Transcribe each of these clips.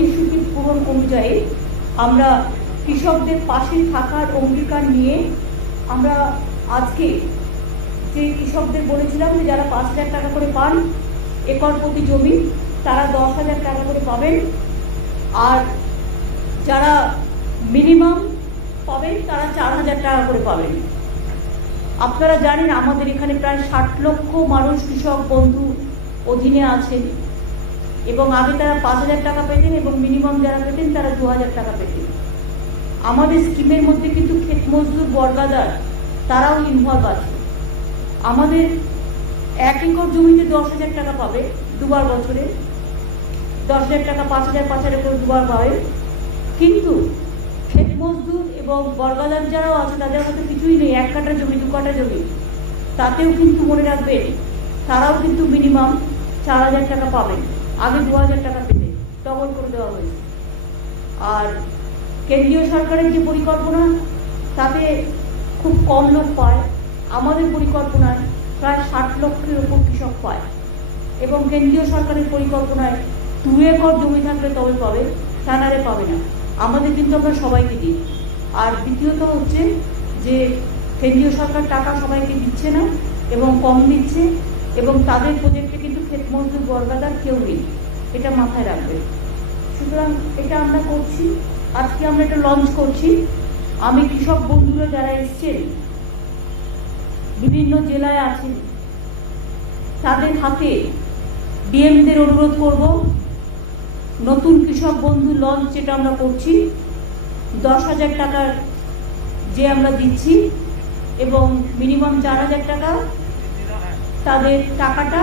প্রতিশ্রুতি পূরণ অনুযায়ী আমরা কৃষকদের পাশে থাকার অঙ্গীকার নিয়ে আমরা আজকে যে কৃষকদের বলেছিলাম যে যারা 5,000 টাকা করে পান একর প্রতি জমি, তারা 10,000 টাকা করে পাবেন, আর যারা মিনিমাম পাবেন তারা 4,000 টাকা করে পাবেন। আপনারা জানেন আমাদের এখানে প্রায় 60 লক্ষ মানুষ কৃষক বন্ধু অধীনে আছেন এবং আগে তারা 5,000 টাকা পেতেন এবং মিনিমাম যারা পেতেন তারা 2,000 টাকা পেতেন। আমাদের স্কিমের মধ্যে কিন্তু ক্ষেত মজদুর বর্গাদার তারাও ইনভলভ আছে। আমাদের 1 একর জমিতে 10,000 টাকা পাবে দুবার বছরে, 10,000 টাকা 5,000 করে দুবার পাবে। কিন্তু ক্ষেত মজদুর এবং বর্গাদার যারাও আছে তাদের হাতে কিছুই নেই, 1 কাঠা জমি 2 কাঠা জমি, তাতেও কিন্তু মনে রাখবেন তারাও কিন্তু মিনিমাম 4,000 টাকা পাবেন। আগে 2,000 টাকা পেতে ডবল করে দেওয়া হয়েছে। আর কেন্দ্রীয় সরকারের যে পরিকল্পনা তাতে খুব কম লোক পায়, আমাদের পরিকল্পনায় প্রায় 60 লক্ষের উপর কৃষক পায় এবং কেন্দ্রীয় সরকারের পরিকল্পনায় 2 একর জমি থাকলে তবে পাবে, তা নাহলে পাবে না। আমাদের কিন্তু আমরা সবাইকে দিই। আর দ্বিতীয়ত হচ্ছে যে কেন্দ্রীয় সরকার টাকা সবাইকে দিচ্ছে না এবং কম দিচ্ছে এবং তাদের প্রজেক্টে কিন্তু ক্ষেত মজদুর বর্গাদার কেউ নেই, এটা মাথায় রাখবে। সুতরাং এটা আমরা করছি, আজকে আমরা এটা লঞ্চ করছি। আমি কৃষক বন্ধুরা যারা এসছেন বিভিন্ন জেলায় আছেন তাদের হাতে ডিএমদের অনুরোধ করব, নতুন কৃষক বন্ধু লঞ্চ যেটা আমরা করছি 10,000 টাকার যে আমরা দিচ্ছি এবং মিনিমাম 4,000 টাকা তাদের টাকাটা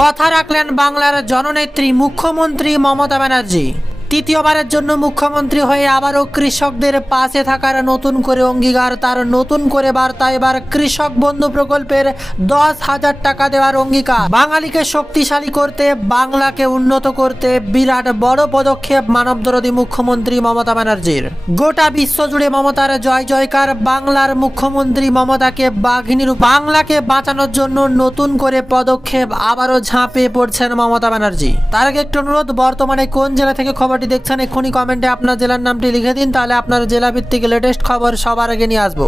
কথা রাখলেন বাংলার জননেত্রী মুখ্যমন্ত্রী মমতা ব্যানার্জি। তৃতীয়বারের জন্য মুখ্যমন্ত্রী হয়ে আবারও কৃষকদের পাশে থাকার নতুন করে অঙ্গীকার, তার নতুন করে বার্তা। এবার কৃষক বন্ধু প্রকল্পের 10,000 টাকা দেওয়ার অঙ্গীকার। বাঙালিকে শক্তিশালী করতে, বাংলাকে উন্নত করতে বিরাট বড় পদক্ষেপ মানবদরদী মুখ্যমন্ত্রী মমতা ব্যানার্জির। গোটা বিশ্ব জুড়ে মমতার জয় জয়কার। বাংলার মুখ্যমন্ত্রী মমতাকে বাঘিনীর বাংলাকে বাঁচানোর জন্য নতুন করে পদক্ষেপ, আবারও ঝাঁপিয়ে পড়ছেন মমতা ব্যানার্জি। তার আগে একটু অনুরোধ, বর্তমানে কোন জেলা থেকে খবরটি দেখছেন এক্ষুনি কমেন্টে আপনার জেলার নামটি লিখে দিন, তাহলে আপনার জেলা ভিত্তিক লেটেস্ট খবর সবার আগে নিয়ে আসবো।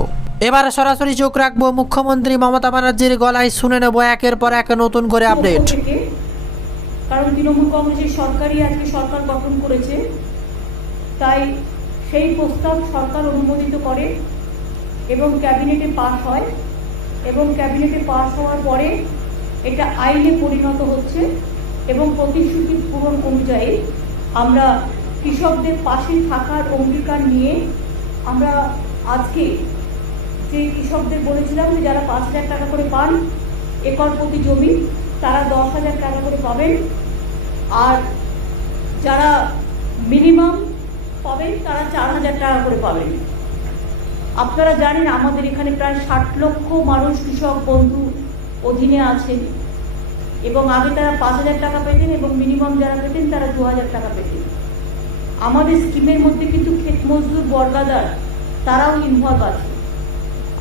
এবার সরাসরি চোখ রাখবো মুখ্যমন্ত্রী মমতা ব্যানার্জির গলায়, শুনে নেব একের পর এক নতুন করে আপডেট। কারণ তৃণমূল কংগ্রেসের সরকারই আজকে সরকার গঠন করেছে, তাই সেই প্রস্তাব সরকার অনুমোদিত করে এবং ক্যাবিনেটে পাস হয় এবং ক্যাবিনেটে পাস হওয়ার পরে এটা আইনে পরিণত হচ্ছে এবং প্রতিশ্রুতি পূরণ অনুযায়ী আমরা কৃষকদের পাশে থাকার অঙ্গীকার নিয়ে আমরা আজকে যে কৃষকদের বলেছিলাম যে যারা 5,000 টাকা করে পান একর প্রতি জমি, তারা 10,000 টাকা করে পাবেন, আর যারা মিনিমাম পাবেন তারা 4,000 টাকা করে পাবেন। আপনারা জানেন আমাদের এখানে প্রায় 60 লক্ষ মানুষ কৃষক বন্ধু অধীনে আছেন এবং আগে তারা 5,000 টাকা পেতেন এবং মিনিমাম যারা পেতেন তারা 2,000 টাকা পেতেন। আমাদের স্কিমের মধ্যে কিন্তু ক্ষেত মজদুর বর্গাদার তারাও ইনভলভ আছে।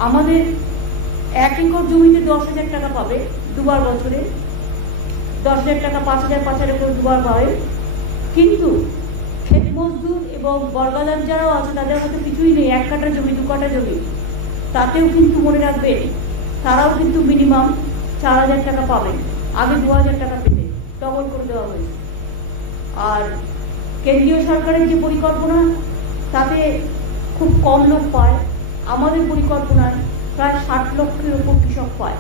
আমাদের 1 একর জমিতে 10,000 টাকা পাবে দুবার বছরে, 10,000 টাকা 5,000 করে দুবার পাবে। কিন্তু ক্ষেত মজদুর এবং বর্গাদার যারাও আছে তাদের হাতে কিছুই নেই, 1 কাঠা জমি 2 কাঠা জমি, তাতেও কিন্তু মনে রাখবেন তারাও কিন্তু মিনিমাম 4,000 টাকা পাবেন। আগে 2,000 টাকা পেতে ডবল করে দেওয়া হয়েছে। আর কেন্দ্রীয় সরকারের যে পরিকল্পনা তাতে খুব কম লোক পায়, আমাদের পরিকল্পনায় প্রায় 60 লক্ষের উপর কৃষক পায়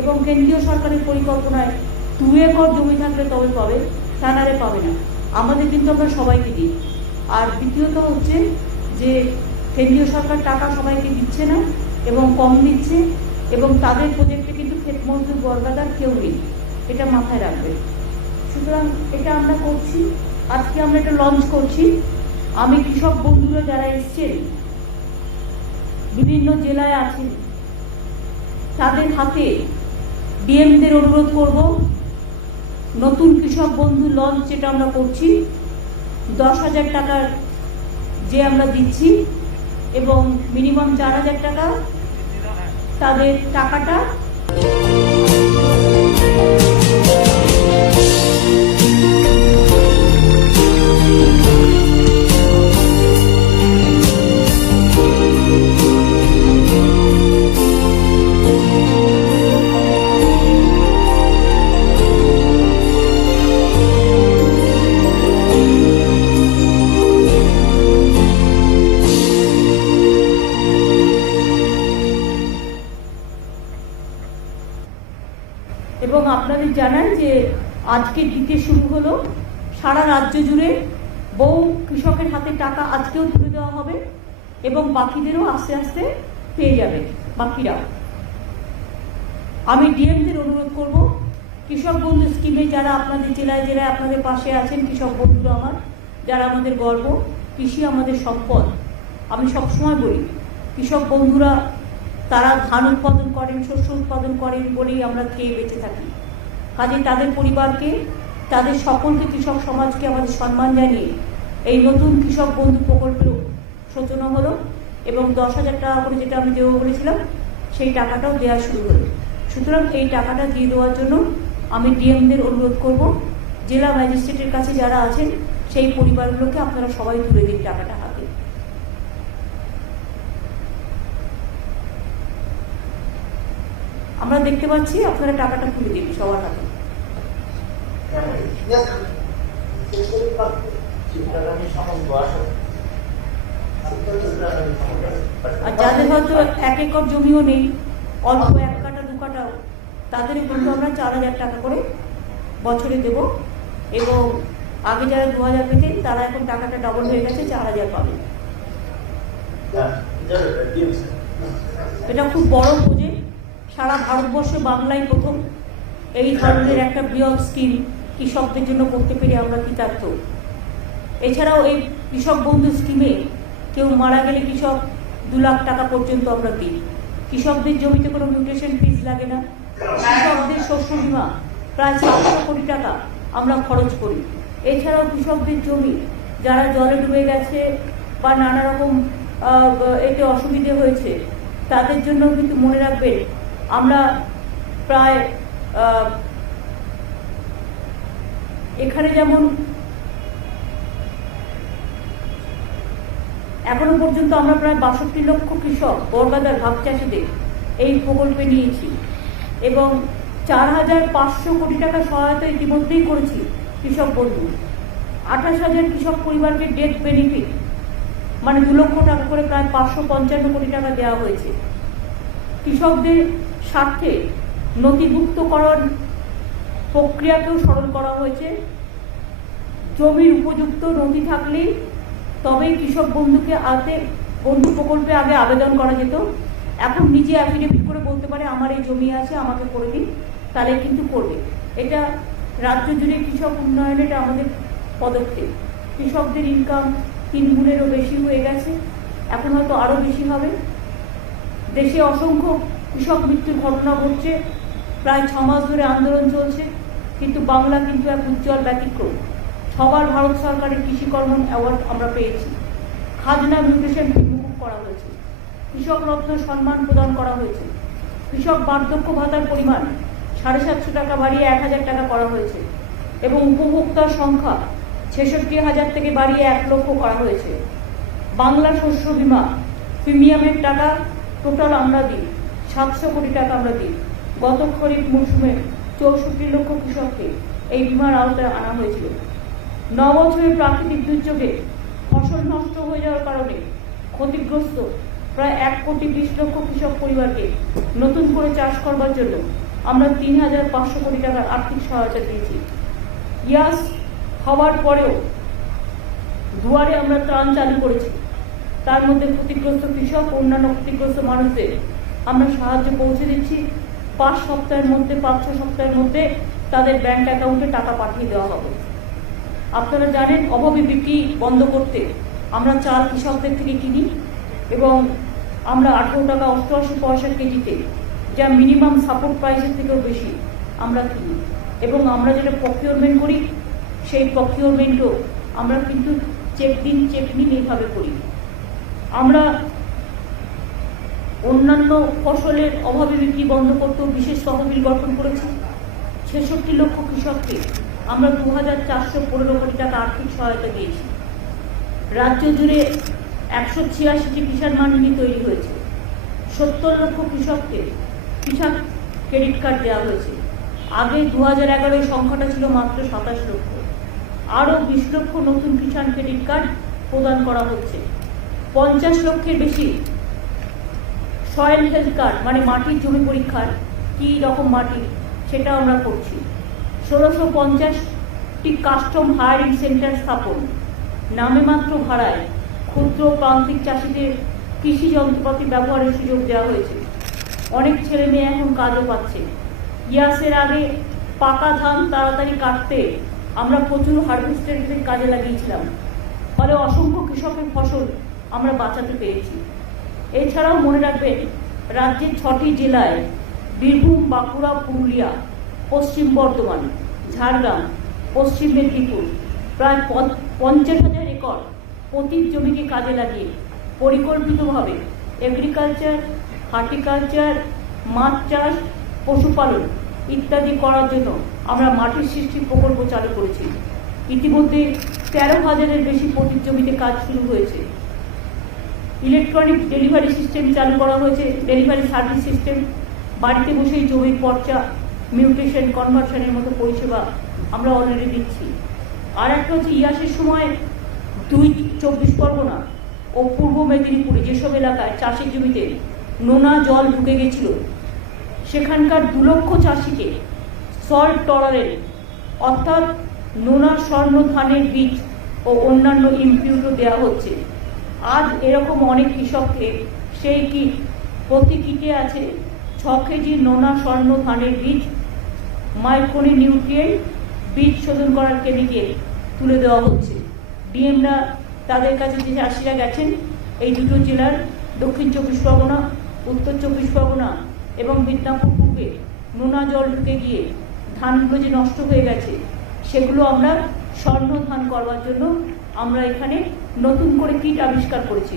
এবং কেন্দ্রীয় সরকারের পরিকল্পনায় 2 একর জমি থাকলে তবে পাবে, তা নাহলে পাবে না। আমাদের কিন্তু আমরা সবাইকে দিই। আর দ্বিতীয়ত হচ্ছে যে কেন্দ্রীয় সরকার টাকা সবাইকে দিচ্ছে না এবং কম দিচ্ছে এবং তাদের প্রজেক্টে কিন্তু ক্ষেত মজদুর বর্গাদার কেউ নেই, এটা মাথায় রাখবে। সুতরাং এটা আমরা করছি, আজকে আমরা এটা লঞ্চ করছি। আমি কৃষক বন্ধুরা যারা এসছেন বিভিন্ন জেলায় আছেন তাদের হাতে ডিএমদের অনুরোধ করব, নতুন কৃষক বন্ধু লঞ্চ যেটা আমরা করছি 10,000 টাকার যে আমরা দিচ্ছি এবং মিনিমাম 4,000 টাকা তাদের টাকাটা এবং আপনাদের জানান যে আজকে দিতে শুরু হলো সারা রাজ্য জুড়ে। বহু কৃষকের হাতে টাকা আজকেও তুলে দেওয়া হবে এবং বাকিদেরও আস্তে আস্তে পেয়ে যাবে বাকিরাও। আমি ডিএমদের অনুরোধ করব, কৃষক বন্ধু স্কিমে যারা আপনাদের জেলায় জেলায় আপনাদের পাশে আছেন, কৃষক বন্ধুরা আমার, যারা আমাদের গর্ব, কৃষি আমাদের সম্পদ। আমি সবসময় বলি কৃষক বন্ধুরা তারা ধান উৎপাদন করেন, শস্য উৎপাদন করেন বলেই আমরা খেয়ে বেঁচে থাকি। কাজে তাদের পরিবারকে, তাদের সকলকে, কৃষক সমাজকে আমাদের সম্মান জানিয়ে এই নতুন কৃষক বন্ধু প্রকল্পের সূচনা হলো এবং 10,000 টাকা করে যেটা আমি দেবো বলেছিলাম সেই টাকাটাও দেওয়া শুরু হলো। সুতরাং এই টাকাটা দিয়ে দেওয়ার জন্য আমি ডিএমদের অনুরোধ করব, জেলা ম্যাজিস্ট্রেটের কাছে যারা আছেন সেই পরিবারগুলোকে আপনারা সবাই তুলে দিন টাকাটা হাতে। আমরা দেখতে পাচ্ছি আপনারা টাকাটা তুলে দিন সবার হাতে। আর যাদের হয়তো 1 একর জমিও নেই, অল্প 1 কাঠা 2 কাঠাও, তাদের কিন্তু আমরা 4,000 টাকা করে বছরে দেব এবং আগে যারা 2,000 পেতেন তারা এখন টাকাটা ডবল হয়ে গেছে, 4,000 পাবে। এটা খুব বড় প্রজেক্ট, সারা ভারতবর্ষে বাংলায় প্রথম এই ধরনের একটা বৃহৎ স্কিম কৃষকদের জন্য করতে পেরে আমরা কৃতার্থ। এছাড়াও এই কৃষক বন্ধু স্কিমে কেউ মারা গেলে কৃষক 2 লাখ টাকা পর্যন্ত আমরা দিই। কৃষকদের জমিতে কোনো মিউটেশন ফিজ লাগে না। কৃষকদের শস্য বীমা প্রায় 700 কোটি টাকা আমরা খরচ করি। এছাড়াও কৃষকদের জমি যারা জলে ডুবে গেছে বা নানা রকম এতে অসুবিধে হয়েছে তাদের জন্য কিন্তু মনে রাখবেন আমরা প্রায় এখানে যেমন এখনো পর্যন্ত আমরা প্রায় 62 লক্ষ কৃষক বর্গাদার ভাগ চাষিদের এই প্রকল্পে নিয়েছি এবং 4,500 কোটি টাকা সহায়তা ইতিমধ্যেই করেছি কৃষক বন্ধু। 28,000 কৃষক পরিবারকে ডেথ বেনিফিট মানে 2 লক্ষ টাকা করে প্রায় 555 কোটি টাকা দেওয়া হয়েছে। কৃষকদের স্বার্থে নথিভুক্তকরণ প্রক্রিয়াকেও সরল করা হয়েছে। জমির উপযুক্ত নথি থাকলেই তবেই কৃষক বন্ধু প্রকল্পে আগে আবেদন করা যেত। এখন নিজে অ্যাফিডেভিট করে বলতে পারে আমার এই জমি আছে, আমাকে করে দিন, তাহলে কিন্তু করবে। এটা রাজ্য জুড়ে কৃষক উন্নয়নে এটা আমাদের পদক্ষেপ। কৃষকদের ইনকাম 3 গুণেরও বেশি হয়ে গেছে, এখন হয়তো আরও বেশি হবে। দেশে অসংখ্য কৃষক মৃত্যুর ঘটনা ঘটছে, প্রায় 6 মাস ধরে আন্দোলন চলছে, কিন্তু বাংলা কিন্তু এক উজ্জ্বল ব্যতিক্রম। সবার ভারত সরকারের কৃষিকর্ম অ্যাওয়ার্ড আমরা পেয়েছি। খাজনা মিউটেশন মুকুব করা হয়েছে, কৃষক রত্ন সম্মান প্রদান করা হয়েছে, কৃষক বার্ধক্য ভাতার পরিমাণ 750 টাকা বাড়িয়ে 1,000 টাকা করা হয়েছে এবং উপভোক্তার সংখ্যা 66,000 থেকে বাড়িয়ে 1 লক্ষ করা হয়েছে। বাংলা শস্য বীমা প্রিমিয়ামের টাকা টোটাল আমরা দিই 700 কোটি টাকা আমরা দিই। গত খরিফ মৌসুমে 64 লক্ষ কৃষককে এই বীমার আওতায় আনা হয়েছিল। 9 বছরের প্রাকৃতিক দুর্যোগে ফসল নষ্ট হয়ে যাওয়ার কারণে ক্ষতিগ্রস্ত প্রায় 1,20 লক্ষ কৃষক পরিবারকে নতুন করে চাষ করবার জন্য আমরা 3,500 কোটি টাকার আর্থিক সহায়তা দিয়েছি। ইয়াস হওয়ার পরেও দুয়ারে আমরা ত্রাণ চালু করেছি, তার মধ্যে ক্ষতিগ্রস্ত কৃষক অন্যান্য ক্ষতিগ্রস্ত মানুষদের আমরা সাহায্য পৌঁছে দিচ্ছি। 5 সপ্তাহের মধ্যে 5-6 সপ্তাহের মধ্যে তাদের ব্যাংক অ্যাকাউন্টে টাকা পাঠিয়ে দেওয়া হবে। আপনারা জানেন অভাবী বিক্রি বন্ধ করতে আমরা চাল কৃষকদের থেকে কিনি এবং আমরা 18 টাকা 88 পয়সা কেজিতে, যা মিনিমাম সাপোর্ট প্রাইসের থেকেও বেশি আমরা কিনি এবং আমরা যেটা প্রকিউরমেন্ট করি সেই প্রকিউরমেন্টও আমরা কিন্তু চেক দিন চেক নিন এইভাবে করি। আমরা অন্যান্য ফসলের অভাবে বিক্রি বন্ধ করতেও বিশেষ তহবিল গঠন করেছি। ৬৬ লক্ষ কৃষককে আমরা ২,৪১৫ কোটি টাকা আর্থিক সহায়তা দিয়েছি। রাজ্য জুড়ে ১৮৬টি কিষাণ মান্ডি তৈরি হয়েছে। ৭০ লক্ষ কৃষককে কৃষক ক্রেডিট কার্ড দেওয়া হয়েছে। আগে 2011 সংখ্যাটা ছিল মাত্র ২৭ লক্ষ। আরও ২০ লক্ষ নতুন কিষাণ ক্রেডিট কার্ড প্রদান করা হচ্ছে। ৫০ লক্ষের বেশি সয়েল হেলথ কার্ড, মানে মাটির জমি পরীক্ষার কী রকম মাটি সেটা আমরা করছি। ১৬৫০টি কাস্টম হায়ারিং সেন্টার স্থাপন, নামে মাত্র ভাড়ায় ক্ষুদ্র প্রান্তিক চাষিদের কৃষি যন্ত্রপাতি ব্যবহারের সুযোগ দেওয়া হয়েছে। অনেক ছেলে মেয়ে এখন কাজও পাচ্ছে। ইয়াসের আগে পাকা ধান তাড়াতাড়ি কাটতে আমরা প্রচুর হারভেস্টারদের কাজে লাগিয়েছিলাম, ফলে অসংখ্য কৃষকের ফসল আমরা বাঁচাতে পেরেছি। এছাড়াও মনে রাখবেন, রাজ্যের ৬টি জেলায় বীরভূম, বাঁকুড়া, পুরুলিয়া, পশ্চিম বর্ধমান, ঝাড়গ্রাম, পশ্চিম মেদিনীপুর প্রায় ৫০,০০০ একর পতিত জমিকে কাজে লাগিয়ে পরিকল্পিতভাবে এগ্রিকালচার, হর্টিকালচার, মাছ চাষ, পশুপালন ইত্যাদি করার জন্য আমরা মাটির সৃষ্টি প্রকল্প চালু করেছি। ইতিমধ্যে ১৩,০০০-এর বেশি পতিত জমিতে কাজ শুরু হয়েছে। ইলেকট্রনিক ডেলিভারি সিস্টেম চালু করা হয়েছে, ডেলিভারি সার্ভিস সিস্টেম। বাড়িতে বসেই জমির পর্চা, মিউটেশন, কনভার্সনের মতো পরিষেবা আমরা অলরেডি দিচ্ছি। আর একটা হচ্ছে, ইয়াসের সময় ২ পরগনা ও পূর্ব মেদিনীপুরে যেসব এলাকায় চাষের জমিতে নোনা জল ঢুকে গেছিল, সেখানকার ২ লক্ষ চাষিকে সল্ট টলারেন্ট অর্থাৎ নোনা স্বর্ণ ধানের বীজ ও অন্যান্য ইনপুটও দেওয়া হচ্ছে। আজ এরকম অনেক কৃষককে সেই কিট, প্রতি কিটে আছে ৬ কেজি নোনা স্বর্ণ ধানের বীজ, মাইক্রোনি নিউট্রিয়েন্ট, বীজ শোধন করার কেমিক্যাল তুলে দেওয়া হচ্ছে। ডিএমরা তাদের কাছে যে চাষিরা গেছেন, এই দুটো জেলার দক্ষিণ ২৪ পরগনা, উত্তর ২৪ পরগনা এবং মিদনাপুর পূর্বে নোনা জল ঢুকে গিয়ে ধানগুলো যে নষ্ট হয়ে গেছে, সেগুলো আমরা স্বর্ণ ধান করবার জন্য আমরা এখানে নতুন করে কিট আবিষ্কার করেছি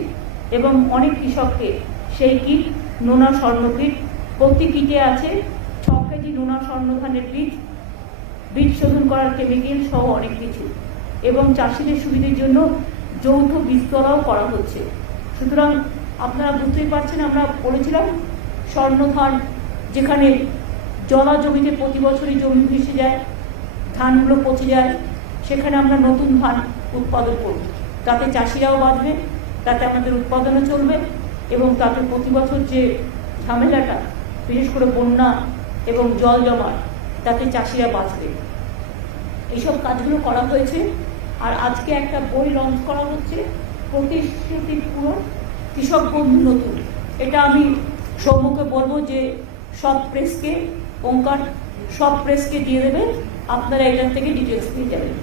এবং অনেক কৃষককে সেই কিট, নোনা স্বর্ণ কিট, প্রতি কিটে আছে ৬ কেজি নোনা স্বর্ণ ধানের বীজ, বীজ শোধন করার কেমিক্যাল সহ অনেক কিছু, এবং চাষিদের সুবিধের জন্য যৌথ বীজতলাও করা হচ্ছে। সুতরাং আপনারা বুঝতেই পারছেন, আমরা বলেছিলাম স্বর্ণ ধান যেখানে জলা জমিতে প্রতি বছরই জমি ভেসে যায়, ধানগুলো পচে যায়, সেখানে আমরা নতুন ধান উৎপাদন করব। তাতে চাষিরাও বাঁচবে, তাতে আমাদের উৎপাদনও চলবে এবং তাতে প্রতি বছর যে ঝামেলাটা, বিশেষ করে বন্যা এবং জল জমা, তাতে চাষিরা বাঁচবে। এইসব কাজগুলো করা হয়েছে। আর আজকে একটা বই লঞ্চ করা হচ্ছে, প্রতিশ্রুতি পূরণ, কৃষক বন্ধু নতুন। এটা আমি সৌম্যকে বলবো যে সব প্রেসকে, ওঙ্কার সব প্রেসকে দিয়ে দেবে, আপনারা এটার থেকে ডিটেলস পেয়ে যাবেন।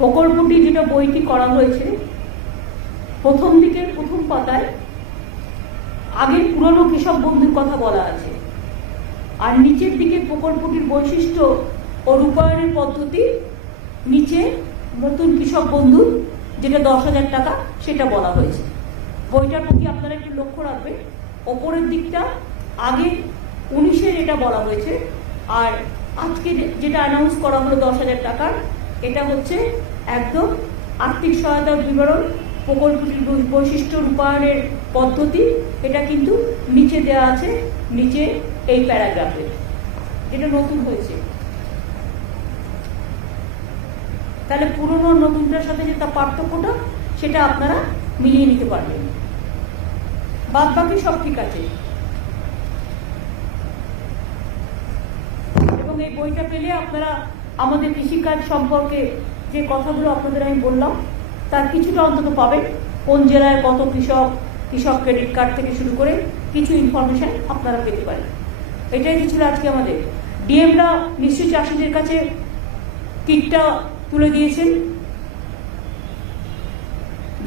প্রকল্পটি, যেটা বইটি করা হয়েছে, প্রথম দিকের প্রথম পাতায় আগের পুরনো কৃষক বন্ধুর কথা বলা আছে, আর নিচের দিকে প্রকল্পটির বৈশিষ্ট্য ও রূপায়ণের পদ্ধতি, নিচে নতুন কৃষক বন্ধুর যেটা ১০,০০০ টাকা সেটা বলা হয়েছে। বইটার প্রতি আপনারা একটু লক্ষ্য রাখবেন, ওপরের দিকটা আগে ১৯-এর এটা বলা হয়েছে, আর আজকে যেটা অ্যানাউন্স করা হলো ১০,০০০ টাকার, এটা হচ্ছে একদম আর্থিক সহায়তার বিবরণ, প্রকল্পটির বৈশিষ্ট্য, রূপায়ণের পদ্ধতি, এটা কিন্তু নিচে দেওয়া আছে, নিচে এই প্যারাগ্রাফে, যেটা নতুন হয়েছে। তাহলে পুরনো নতুনটার সাথে যে তার পার্থক্যটা, সেটা আপনারা মিলিয়ে নিতে পারবেন। বাদ বাকি সব ঠিক আছে। এবং এই বইটা পেলে আপনারা আমাদের কৃষিকাজ সম্পর্কে যে কথাগুলো আপনাদের আমি বললাম তার কিছুটা অন্তত পাবেন। কোন জেলায় কত কৃষক ক্রেডিট কার্ড থেকে শুরু করে কিছু ইনফরমেশন আপনারা পেতে পারেন। এটাই ছিল আজকে আমাদের। ডিএমরা নিশ্চয়ই চাষিদের কাছে কিটটা তুলে দিয়েছেন।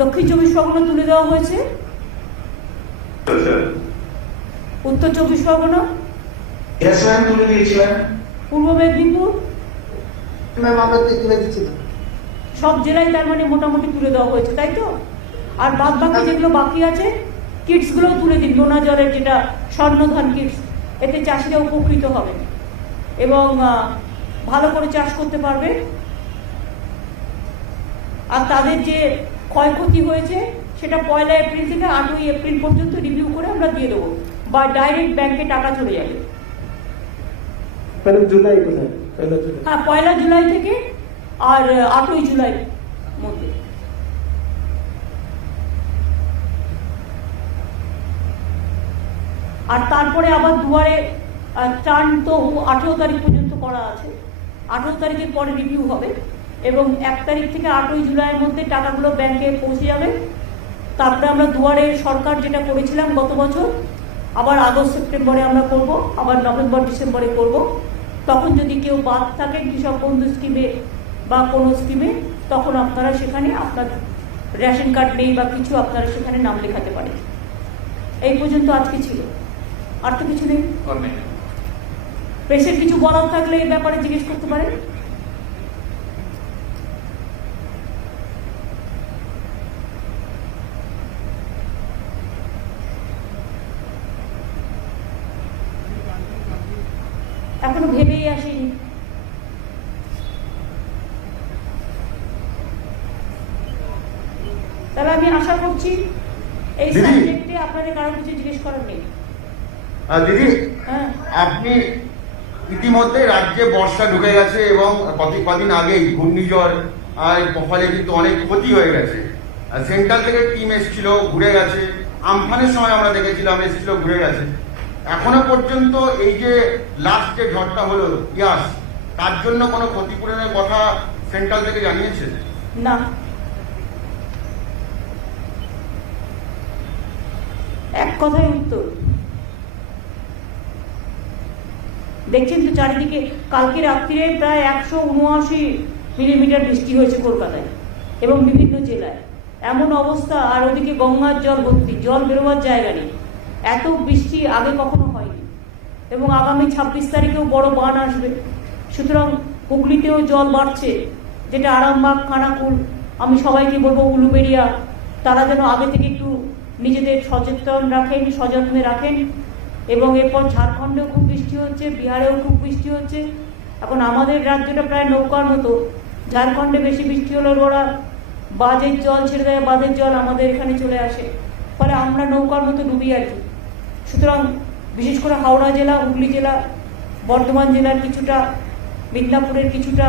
দক্ষিণ 24 পরগনা তুলে দেওয়া হয়েছে, উত্তর 24 পরগনা, তুলে দিয়েছিলেন, পূর্ব মেদিনীপুর, তুলে দিচ্ছিল, সব জেলায় তার মানে মোটামুটি তুলে দেওয়া হয়েছে, তাই তো? আর বাদ বাকি যেগুলো বাকি আছে কিটসগুলোও তুলে দিন, নোনা জলের যেটা স্বর্ণধান কিটস, এতে চাষিরা উপকৃত হবে এবং ভালো করে চাষ করতে পারবে। আর তাদের যে ক্ষয়ক্ষতি হয়েছে সেটা 1 এপ্রিল থেকে 8 এপ্রিল পর্যন্ত রিভিউ করে আমরা দিয়ে দেবো, বা ডাইরেক্ট ব্যাংকে টাকা চলে যাবে। জুলাই হ্যাঁ, 1 জুলাই থেকে আর 8 জুলাই মধ্যে। আর তারপরে আবার দুয়ারে টার্ন তো 18 তারিখ পর্যন্ত করা আছে, 18 তারিখের পরে রিভিউ হবে এবং 1 তারিখ থেকে 8 জুলাইয়ের মধ্যে টাকাগুলো ব্যাংকে পৌঁছে যাবে। তারপরে আমরা দুয়ারে সরকার যেটা করেছিলাম গত বছর, আবার আগস্ট সেপ্টেম্বরে আমরা করব, আবার নভেম্বর ডিসেম্বরে করব। তখন যদি কেউ বাদ থাকেন কৃষক বন্ধু স্কিমে বা কোনো স্কিমে, তখন আপনারা সেখানে আপনার রেশন কার্ড নেই বা কিছু, আপনারা সেখানে নাম লেখাতে পারেন। এই পর্যন্ত আজকে ছিল, আর তো কিছু নেই। প্রেসের কিছু বলার থাকলে এই ব্যাপারে জিজ্ঞেস করতে পারেন। এখনো ভেবেই আসেনি। তাহলে আমি আশা করছি এই সাবজেক্টে আপনাদের কারো কিছু জিজ্ঞেস করার নেই। দিদি, হ্যাঁ, আপনি ইতিমধ্যে রাজ্যে বর্ষা ঢুকে গেছে এবং কদিন আগেই ঘূর্ণিঝড় ফলে কিন্তু অনেক ক্ষতি হয়ে গেছে। সেন্ট্রাল থেকে টিম এসেছিল, ঘুরে গেছে। আমফানের সময় আমরা দেখেছিলাম এসেছিল, ঘুরে গেছে। এখনো পর্যন্ত এই যে লাস্ট যে ঝড়টা হলো ইয়াস, তার জন্য কোনো ক্ষতিপূরণের কথা সেন্ট্রাল থেকে জানিয়েছে? না, এক কথায় উত্তর। দেখছেন তো চারিদিকে, কালকে রাত্রিরে প্রায় 179 মিলিমিটার বৃষ্টি হয়েছে কলকাতায় এবং বিভিন্ন জেলায়। এমন অবস্থা, আর ওদিকে গঙ্গার জল ভর্তি, জল বেরোবার জায়গা নেই। এত বৃষ্টি আগে কখনো হয়নি এবং আগামী 26 তারিখেও বড় বান আসবে। সুতরাং হুগলিতেও জল বাড়ছে, যেটা আরামবাগ, খানাকুল, আমি সবাইকে বলবো উলুবেড়িয়া, তারা যেন আগে থেকে একটু নিজেদের সযত্নে রাখেন। এবং এরপর ঝাড়খণ্ডেও খুব বৃষ্টি হচ্ছে, বিহারেও খুব বৃষ্টি হচ্ছে। এখন আমাদের রাজ্যটা প্রায় নৌকার মতো। ঝাড়খণ্ডে বেশি বৃষ্টি হলে ওরা বাঁধের জল ছেড়ে দেয়, বাঁধের জল আমাদের এখানে চলে আসে, ফলে আমরা নৌকার মতো ডুবি আর কি। সুতরাং বিশেষ করে হাওড়া জেলা, হুগলি জেলা, বর্ধমান জেলার কিছুটা, মিদনাপুরের কিছুটা,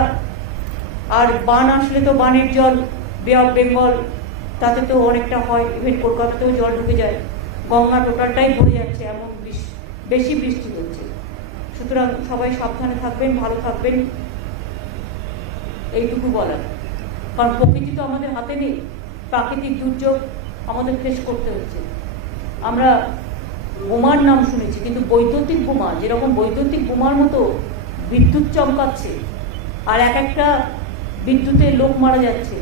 আর বান আসলে তো বানের জল বে অফ বেঙ্গল, তাতে তো অনেকটা হয়। ইভেন কলকাতাতেও জল ঢুকে যায়, গঙ্গা টোটালটাই ভরে যাচ্ছে, এমন বেশি বৃষ্টি হচ্ছে। সুতরাং সবাই সাবধানে থাকবেন, ভালো থাকবেন, এইটুকু বলার। কারণ প্রকৃতি তো আমাদের হাতে নেই, প্রাকৃতিক দুর্যোগ আমাদের ফেস করতে হচ্ছে। আমরা বোমার নাম শুনেছি, কিন্তু বৈদ্যুতিক বোমা, যেরকম বৈদ্যুতিক বোমার মতো বিদ্যুৎ চমকাচ্ছে আর এক একটা বিদ্যুতে লোক মারা যাচ্ছে,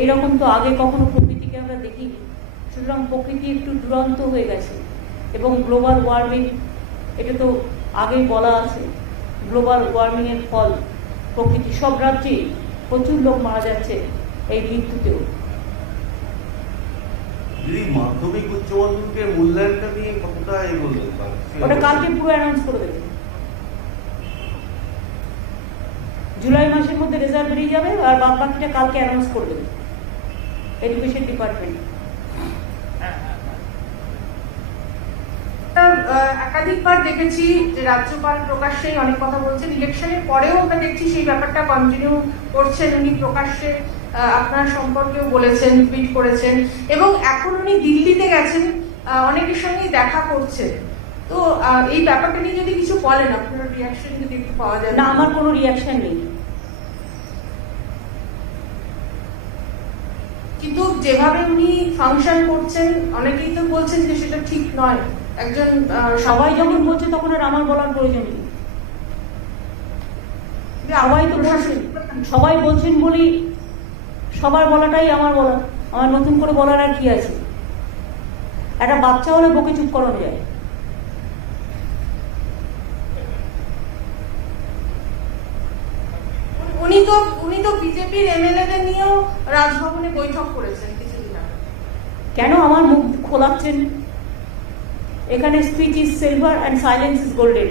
এইরকম তো আগে কখনো প্রকৃতিকে আমরা দেখিনি। সুতরাং প্রকৃতি একটু দুরন্ত হয়ে গেছে এবং গ্লোবাল ওয়ার্মিং, এটা তো আগেই বলা আছে, গ্লোবাল ওয়ার্মিংয়ের ফল প্রকৃতি। সব রাজ্যে প্রচুর লোক মারা যাচ্ছে এই বিদ্যুতেও। যদি মাধ্যমিক উচ্চ মাধ্যমিকের মূল্যায়নটা নিয়ে কতটা এগোলো? ওটা কালকে পুরো অ্যানাউন্স করে দেবে। জুলাই মাসের মধ্যে রেজাল্ট বেরিয়ে যাবে আর বাদ বাকিটা কালকে অ্যানাউন্স করে দেবে এডুকেশন ডিপার্টমেন্ট। একাধিকবার দেখেছি যে রাজ্যপাল প্রকাশ্যেই অনেক কথা বলছেন, ইলেকশনের পরেও আমরা দেখছি সেই ব্যাপারটা কন্টিনিউ করছেন। উনি প্রকাশ্যে আপনার সম্পর্কেও বলেছেন, টুইট করেছেন এবং এখন উনি দিল্লিতে গেছেন, অনেকের সঙ্গেই দেখা করছেন। তো এই ব্যাপারটা নিয়ে যদি কিছু বলেন, আপনার রিয়াকশন যদি একটু পাওয়া যায়। না, আমার কোনো রিয়াকশন নেই। কিন্তু যেভাবে উনি ফাংশন করছেন অনেকেই তো বলছেন যে সেটা ঠিক নয়। একজন সবাই যখন বলছে তখন আর আমার বলার প্রয়োজন নেই। সবাই তো বলছেন, সবাই বলছেন বলেই সবার বলাটাই আমার বলা। আমার নতুন করে বলার আর কি আছে? একটা বাচ্চা হলে বকে চুপ করানো যায়। উনি তো বিজেপির এমএলএদের নিয়েও রাজভবনে বৈঠক করেছেন কিছুদিন আগে। কেন আমার মুখ খোলাচ্ছেন? এখানে speech is silver and silence is golden.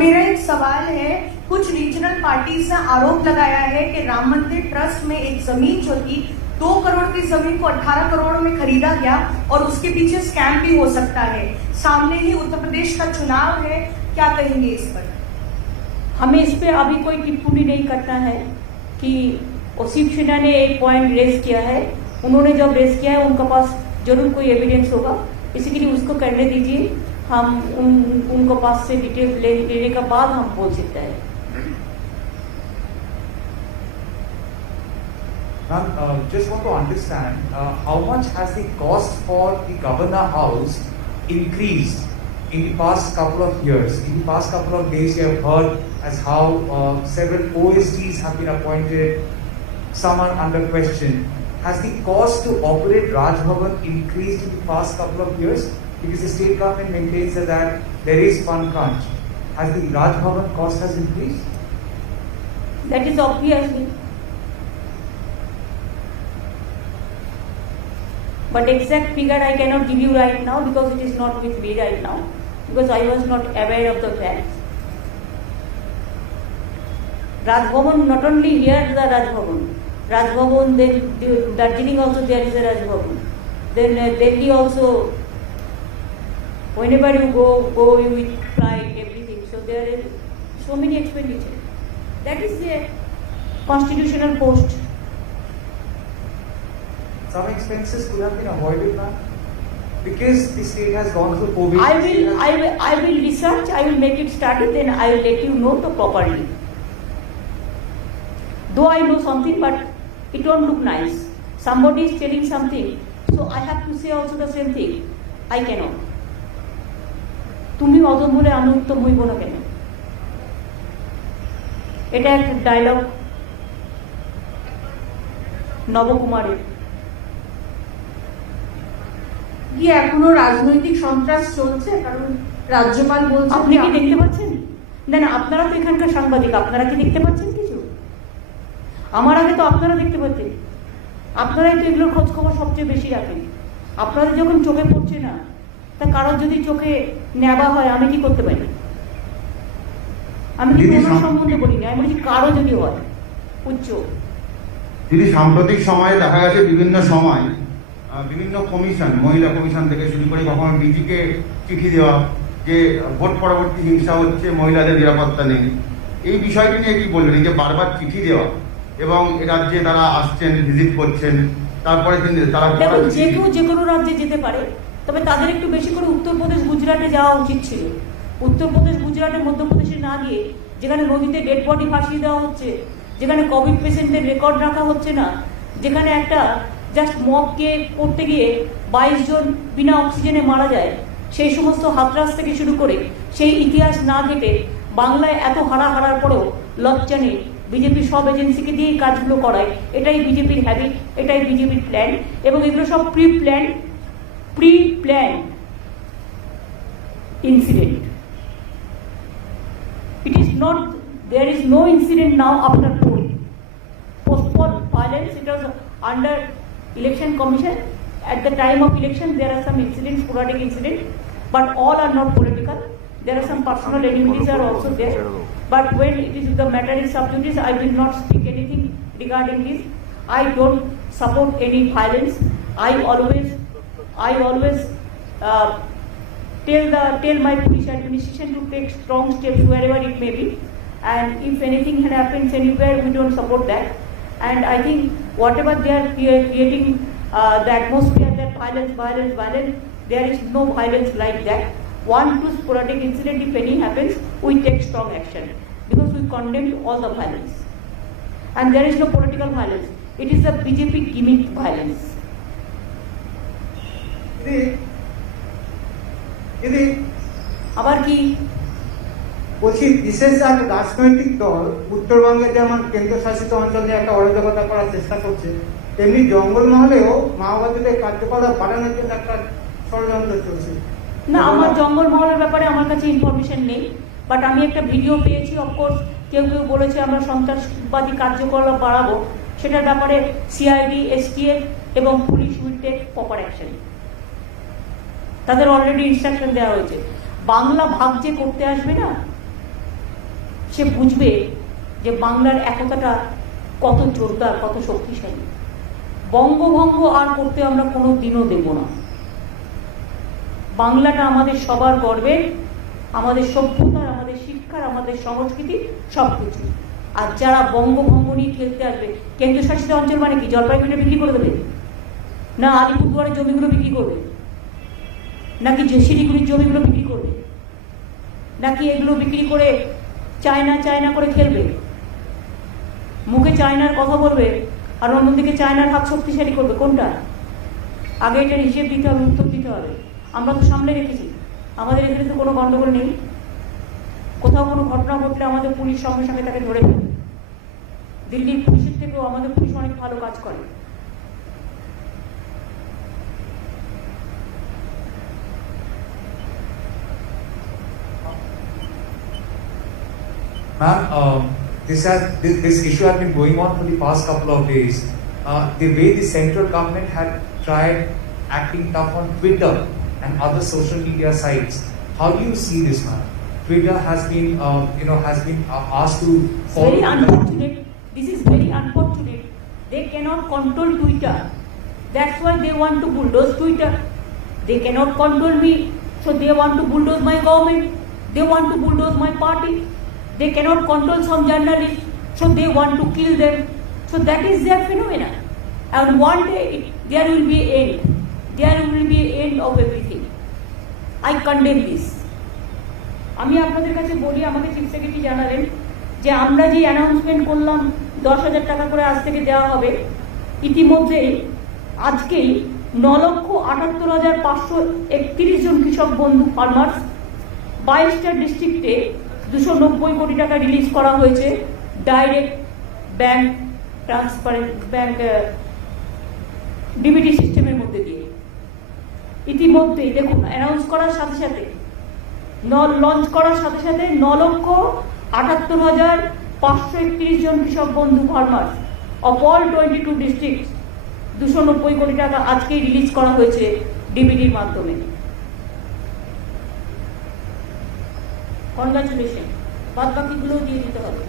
मेरा एक सवाल है, कुछ रीजनल पार्टीज ने आरोप लगाया है कि राम मंदिर ट्रस्ट में एक जमीन जो थी 2 करोड़ की जमीन को 18 करोड़ में खरीदा गया और उसके पीछे स्कैम भी हो सकता है। सामने ही उत्तर प्रदेश का चुनाव है, क्या कहेंगे इस पर? हमें इस पे अभी कोई टिप्पणी नहीं करना है कि शिव सेना ने एक पॉइंट रेज किया है। उन्होंने जब रेज किया है उनके पास जरूर कोई एविडेंस होगा, इसी के लिए उसको करने दीजिए। हम उनको पास से डिटेल्स लेने के बाद हम बोल सकते हैं। Ma'am, just want to understand how much has the cost for the Governor House increased in the past couple of years? In the past couple of days, you have heard as how several OSTs have been appointed, some are under question. Has the cost to operate Raj Bhavan increased in the past couple of years? Because the state government maintains that there is fund crunch. Has the Raj Bhavan cost has increased? That is obviously. But exact figure I cannot give you right now because it is not with me right now, because I was not aware of the facts. Raj Bhavan, not only here the Raj Bhavan, then Darjeeling also there is a Raj Bhavan. Then Delhi also, whenever you go with flight, everything. So there is so many expenditure. That is a constitutional post. Some expenses could have been avoided, ma'am, because the state has gone through COVID. I will research. I will make it study. Then I will let you know the properly. Though I know something, but it won't look nice. Somebody is telling something, so I have to say also the same thing. I cannot. তুমি অদম বলে আমি উত্তম হইব না কেন? এটা একটা dialogue নবকুমারের। কি এখনো রাজনৈতিক সন্ত্রাস চলছে? কারণ রাজ্যপাল বলছেন আপনি কি দেখতে পাচ্ছেন? না না, আপনারা তো এখানকার সাংবাদিক, আপনারা কি দেখতে পাচ্ছেন কিছু? আমার আগে তো আপনারা দেখতে পাচ্ছেন। আপনারাই তো এগুলোর খোঁজ খবর সবচেয়ে বেশি রাখেন। আপনাদের যখন চোখে পড়ছে না, তা কারোর যদি চোখে নেওয়া হয় আমি কি করতে পারি? আমি কি কোনো সম্বন্ধে বলি না, আমি বলছি কারো যদি হয় উচ্চ। দিদি, সাম্প্রতিক সময়ে দেখা গেছে বিভিন্ন সময় বিভিন্ন কমিশন, মহিলা কমিশন থেকে শুরু করে কখনো ডিজিকে চিঠি দেওয়া যে ভোট পরবর্তী হিংসা হচ্ছে, মহিলাদের নিরাপত্তা নেই, এই বিষয়টি নিয়ে কি বলবেন? এই যে বারবার চিঠি দেওয়া এবং রাজ্যে তারা আসছেন, ভিজিট করছেন, তারপরে তারা যে কেউ যে কোনো রাজ্যে যেতে পারে, তবে তাদের একটু বেশি করে উত্তরপ্রদেশ গুজরাটে যাওয়া উচিত ছিল। উত্তরপ্রদেশ গুজরাটে মধ্যপ্রদেশে না গিয়ে, যেখানে নদীতে ডেড বডি ভাসিয়ে দেওয়া হচ্ছে, যেখানে কোভিড পেশেন্টদের রেকর্ড রাখা হচ্ছে না, যেখানে একটা জাস্ট মবকে করতে গিয়ে 22 জন বিনা অক্সিজেনে মারা যায়, সেই সমস্ত হাতরাস থেকে শুরু করে সেই ইতিহাস না ঘেটে বাংলায় এত হারার পরেও লজ্জা নেই। বিজেপি সব এজেন্সিকে দিয়েই কাজগুলো করায়। এটাই বিজেপির হ্যাবিট, এটাই বিজেপির প্ল্যান, এবং এগুলো সব pre plan incident. It is not, there is no incident now after postponed violence. It was under election commission. At the time of election, there are some incidents, sporadic incidents, but all are not political. There are some personal enmities are also there. But when it is the matter is sub judice, I will not speak anything regarding this. I don't support any violence. I always tell my police administration to take strong steps wherever it may be, and if anything happens anywhere, we don't support that. And I think whatever they are creating the atmosphere that violence, there is no violence like that. 1-2 sporadic incident, if any happens, we take strong action because we condemn all the violence, and there is no political violence. It is a BJP gimmick violence. দিদি আবার কি বলছি বিশেষ এক রাজনৈতিক দল উত্তরবঙ্গে যেমন কেন্দ্রশাসিত অঞ্চল নিয়ে একটা অরাজকতা করার চেষ্টা করছে, তেমনি জঙ্গলমহলেও মাওবাদীদের কার্যকলাপ বাড়ানোর জন্য একটা ষড়যন্ত্র চলছে। না, আমার জঙ্গলমহলের ব্যাপারে আমার কাছে ইনফরমেশন নেই, বাট আমি একটা ভিডিও পেয়েছি। অফকোর্স কেউ কেউ বলেছে আমরা সন্ত্রাসবাদী কার্যকলাপ বাড়াবো, সেটার ব্যাপারে সিআইডি, এসটিএফ এবং police will take proper action. তাদের অলরেডি ইনস্ট্রাকশন দেওয়া হয়েছে। বাংলা ভাগ যে করতে আসবে না, সে বুঝবে যে বাংলার একতাটা কত জোরদার, কত শক্তিশালী। বঙ্গভঙ্গ আর করতে আমরা কোনো দিনও দেব না। বাংলাটা আমাদের সবার গর্বের, আমাদের সভ্যতার, আমাদের শিক্ষার, আমাদের সংস্কৃতি, সব কিছু। আর যারা বঙ্গভঙ্গ নিয়ে খেলতে আসবে, কেন্দ্রশাসিত অঞ্চল মানে কি জলপাইগুড়িটা বিক্রি করে দেবে, না আলিপুরদুয়ারের জমিগুলো বিক্রি করবে, নাকি শিলিগুড়ির জমিগুলো বিক্রি করবে, নাকি এগুলো বিক্রি করে চায়না করে খেলবে? মুখে চায়নার কথা বলবে আর অন্যদিকে চায়নার হাত শক্তিশালী করবে, কোনটা? আগে এটার হিসেব দিতে হবে, উত্তর দিতে হবে। আমরা তো সামনে রেখেছি, আমাদের এখানে তো কোনো গন্ডগোল নেই। কোথাও কোনো ঘটনা ঘটলে আমাদের পুলিশ সঙ্গে সঙ্গে তাকে ধরে ফেলে। দিল্লির পুলিশের থেকেও আমাদের পুলিশ অনেক ভালো কাজ করে। Ma'am, this issue has been going on for the past couple of days. The way the central government had tried acting tough on Twitter and other social media sites. How do you see this, ma'am? Twitter has been, asked to follow. Very unfortunate. This is very unfortunate. They cannot control Twitter. That's why they want to bulldoze Twitter. They cannot control me, so they want to bulldoze my government. They want to bulldoze my party. They cannot control some journalists, so they want to kill them. So that is their phenomenon. And one day there will be an end. There will be an end of everything. I condemn this. আমি আপনাদের কাছে বলি, আমাদের chief secretary জানালেন যে আমরা যে announcement করলাম 10,000 টাকা করে আজ থেকে দেওয়া হবে, ইতিমধ্যেই আজকেই 9,78,531 জন কৃষক বন্ধু ফার্মার্স 22টা ডিস্ট্রিক্টে 290 কোটি টাকা রিলিজ করা হয়েছে direct bank transparent bank DBT সিস্টেমের মধ্যে দিয়ে। ইতিমধ্যেই দেখুন অ্যানাউন্স করার সাথে সাথে লঞ্চ করার সাথে সাথে 9,78,531 জন কৃষক বন্ধু ফার্মার্স অফ অল 22 ডিস্ট্রিক্ট 290 কোটি টাকা আজকেই রিলিজ করা হয়েছে ডিবিটির মাধ্যমে। কনগ্রাচুলেশন। বাদ বাকিগুলোও দিয়ে দিতে হবে।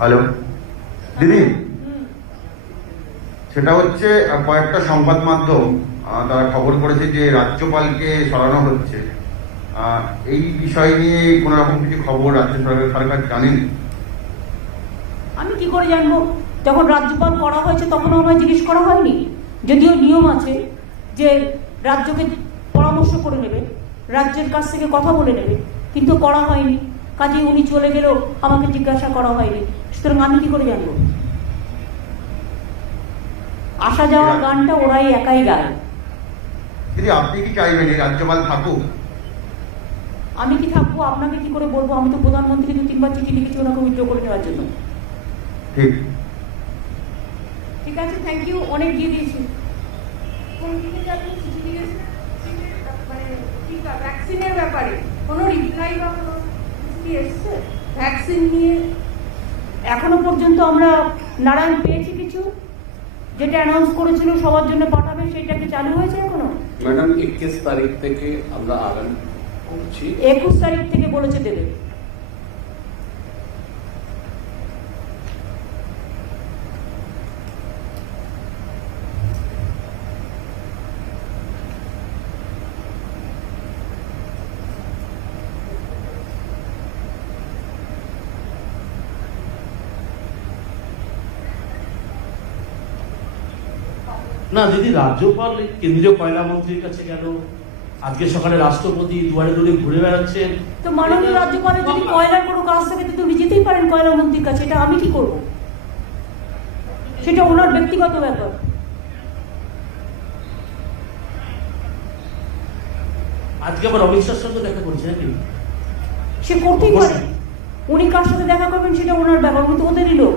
হ্যালো দিদি, সেটা হচ্ছে কয়েকটা সংবাদ মাধ্যম তারা খবর করেছে যে রাজ্যপালকে সরানো হচ্ছে। এই বিষয় নিয়ে কোন রকম কিছু খবর রাজ্য সরকার জানেন? আমি কি করে জানবো? যখন রাজ্যপাল করা হয়েছে তখন আমায় জিজ্ঞেস করা হয়নি। যদিও নিয়ম আছে যে রাজ্যকে পরামর্শ করে নেবে, রাজ্যের কাছ থেকে কথা বলে নেবে, কিন্তু করা হয়নি। কাজে উনি চলে গেলেও আমাকে জিজ্ঞাসা করা হয়নি, সুতরাং আমি কি করে জানবো? আসা যাওয়ার গানটা ওরাই একাই গায়। দিদি, আপনি কি চাইবেন এই রাজ্যপাল থাকুক? আমি কি থাকবো আপনাকে কি করে বলবো? আমি তো প্রধানমন্ত্রী 2-3বার চিঠি লিখেছি ওনাকে উইথড্র করে নেওয়ার জন্য। ঠিক ঠিক আছে, থ্যাংক ইউ। অনেক দিয়ে দিয়েছি। ভ্যাকসিনের ব্যাপারে কোনো রিপ্লাই বা কোনো কি এসছে ভ্যাকসিন নিয়ে? এখনো পর্যন্ত আমরা নারায়ণ পেয়েছি কিছু, যেটা অ্যানাউন্স করেছিল সবার জন্য পাঠাবে, সেটা কি চালু হয়েছে এখনো? ম্যাডাম 21 তারিখ থেকে আমরা আরম্ভ করছি। 21 তারিখ থেকে বলেছে দেবে। না দিদি, রাজ্যপাল কেন্দ্রীয় কয়লা মন্ত্রীর কাছে গেল, আজকে সকালে রাষ্ট্রপতি দুয়ারে দুয়ারে ঘুরে বেড়াচ্ছেন। তো মাননীয় রাজ্যপালের যদি কয়লার কোনো কাজ থাকে তো উনি যেতেই পারেন কয়লা মন্ত্রীর কাছে, এটা আমি কি করব? সেটা ওনার ব্যক্তিগত ব্যাপার। আজকে আবার অমিত শাহর সঙ্গে দেখা করছে নাকি? সে করতেই পারে, উনি কার সাথে দেখা করবেন সেটা ওনার ব্যাপার, উনি তো ওদেরই লোক।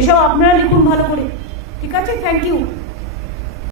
এসব আপনারা লিখুন ভালো করে, ঠিক আছে? Thank you.